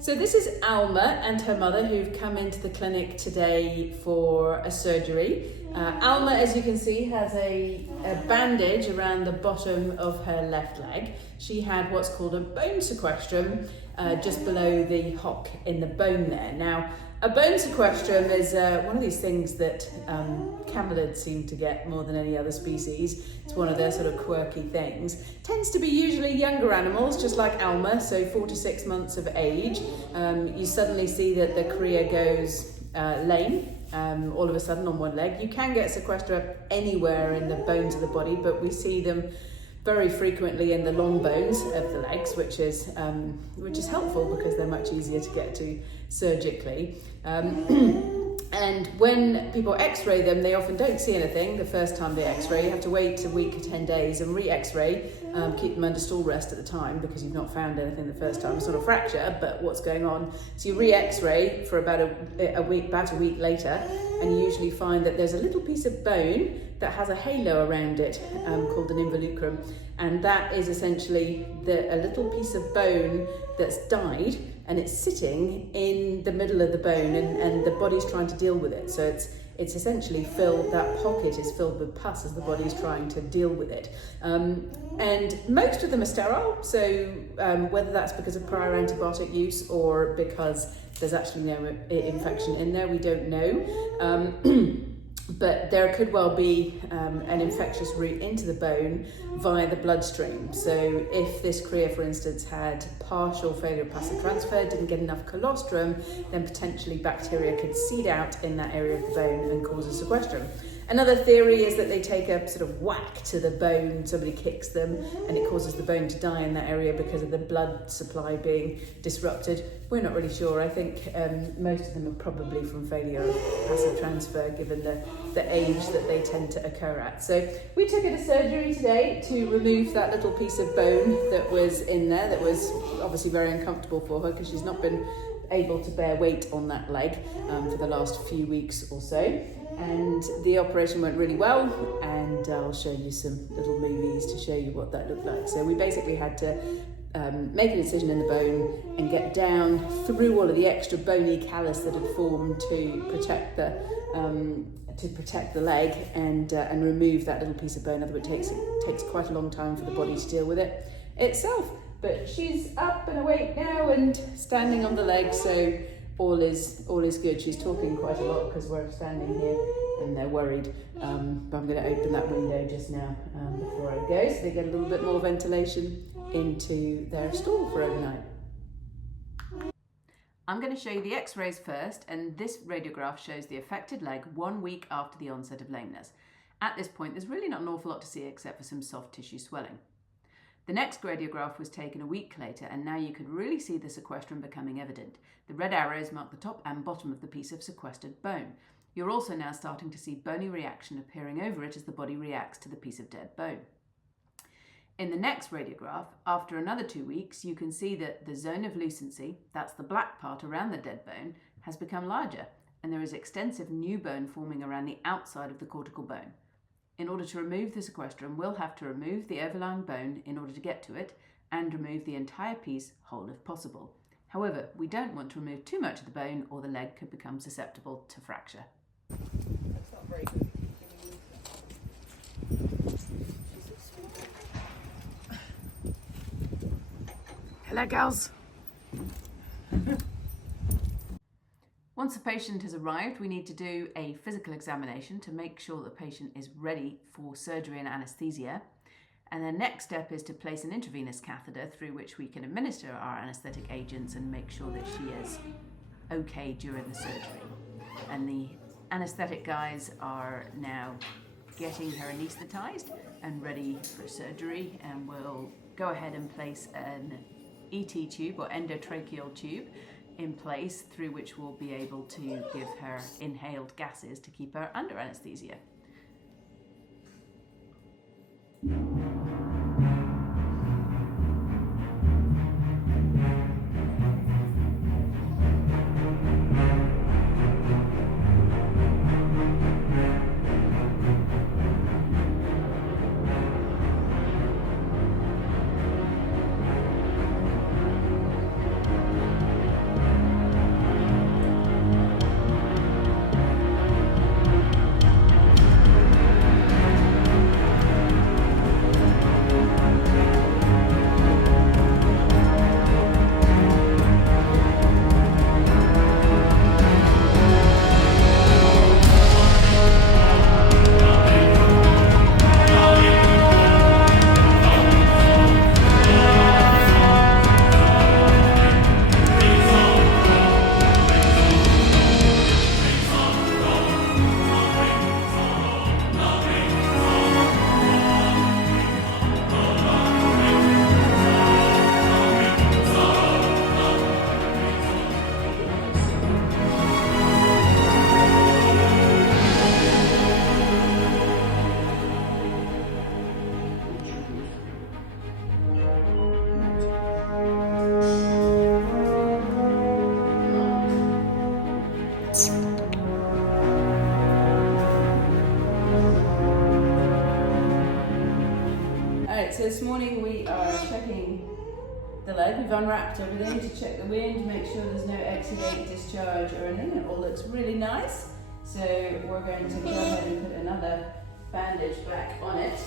So this is Alma and her mother who've come into the clinic today for a surgery. Alma, as you can see, has a bandage around the bottom of her left leg. She had what's called a bone sequestrum just below the hock in the bone there. Now, a bone sequestrum is one of these things that camelids seem to get more than any other species. It's one of their sort of quirky things. Tends to be usually younger animals, just like Alma, so 4 to 6 months of age. You suddenly see that the Cria goes lame all of a sudden on one leg. You can get sequestra anywhere in the bones of the body, but we see them very frequently in the long bones of the legs, which is helpful because they're much easier to get to surgically. And when people x-ray them, they often don't see anything the first time they x-ray. You have to wait a week, 10 days and re-x-ray, keep them under stool rest at the time because you've not found anything the first time. It's not a fracture, but what's going on? So you re-x-ray for about a week later, and you usually find that there's a little piece of bone that has a halo around it called an involucrum, and that is essentially a little piece of bone that's died, and it's sitting in the middle of the bone, and the body's trying to deal with it. So it's essentially filled, that pocket is filled with pus as the body's trying to deal with it. And most of them are sterile, so whether that's because of prior antibiotic use or because there's actually no infection in there, we don't know. But there could well be an infectious route into the bone via the bloodstream. So if this Cria, for instance, had partial failure of passive transfer, didn't get enough colostrum, then potentially bacteria could seed out in that area of the bone and cause a sequestrum. Another theory is that they take a sort of whack to the bone, somebody kicks them, and it causes the bone to die in that area because of the blood supply being disrupted. We're not really sure. I think most of them are probably from failure of passive transfer, given the age that they tend to occur at. So we took her to surgery today to remove that little piece of bone that was in there, that was obviously very uncomfortable for her because she's not been able to bear weight on that leg for the last few weeks or so. And the operation went really well, and I'll show you some little movies to show you what that looked like. So we basically had to make an incision in the bone and get down through all of the extra bony callus that had formed to protect the leg and remove that little piece of bone. Otherwise it takes quite a long time for the body to deal with it itself. But she's up and awake now and standing on the leg, so all is good. She's talking quite a lot because we're standing here and they're worried. But I'm going to open that window just now before I go, so they get a little bit more ventilation into their stall for overnight. I'm going to show you the x-rays first, and this radiograph shows the affected leg 1 week after the onset of lameness. At this point, there's really not an awful lot to see except for some soft tissue swelling. The next radiograph was taken a week later, and now you could really see the sequestrum becoming evident. The red arrows mark the top and bottom of the piece of sequestered bone. You're also now starting to see bony reaction appearing over it as the body reacts to the piece of dead bone. In the next radiograph, after another 2 weeks, you can see that the zone of lucency, that's the black part around the dead bone, has become larger, and there is extensive new bone forming around the outside of the cortical bone. In order to remove the sequestrum, we'll have to remove the overlying bone in order to get to it, and remove the entire piece whole if possible. However, we don't want to remove too much of the bone or the leg could become susceptible to fracture. That's not very good. Hello, girls. Once the patient has arrived, we need to do a physical examination to make sure the patient is ready for surgery and anaesthesia. And the next step is to place an intravenous catheter through which we can administer our anaesthetic agents and make sure that she is okay during the surgery. And the anaesthetic guys are now getting her anaesthetized and ready for surgery, and we'll go ahead and place an ET tube or endotracheal tube in place through which we'll be able to give her inhaled gases to keep her under anaesthesia. so this morning we are checking the leg. We've unwrapped everything to check the wind, make sure there's no exudate, discharge or anything. It all looks really nice. So we're going to go ahead and put another bandage back on it.